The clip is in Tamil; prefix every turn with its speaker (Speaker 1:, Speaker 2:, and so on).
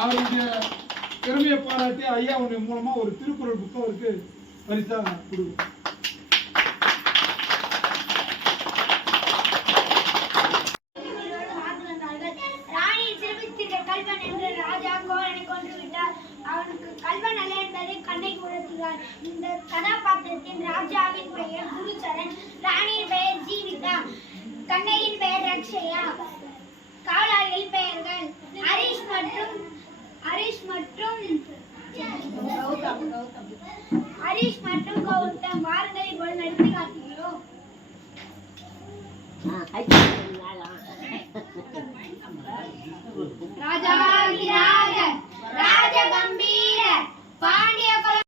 Speaker 1: அவருடைய பெருமையை பாராட்டி ஐயா உடைய மூலமா ஒரு திருக்குறள் புத்தகம் அவருக்கு பரிசா கொடுக்கும்
Speaker 2: அவனுக்கு கல்வன் அல்ல என்பதை கண்ணை உணர்த்துகிறார் இந்த கதாபாத்திரம் அக்ஷயா காவலாளிகள் பெயர்கள் ஹரிஷ் மற்றும் ஹரிஷ் மற்றும் ஹரிஷ் மற்றும் கௌதம் வாருங்கள் இப்போது நடத்தி காட்டுகிறோம்.
Speaker 3: ஆ.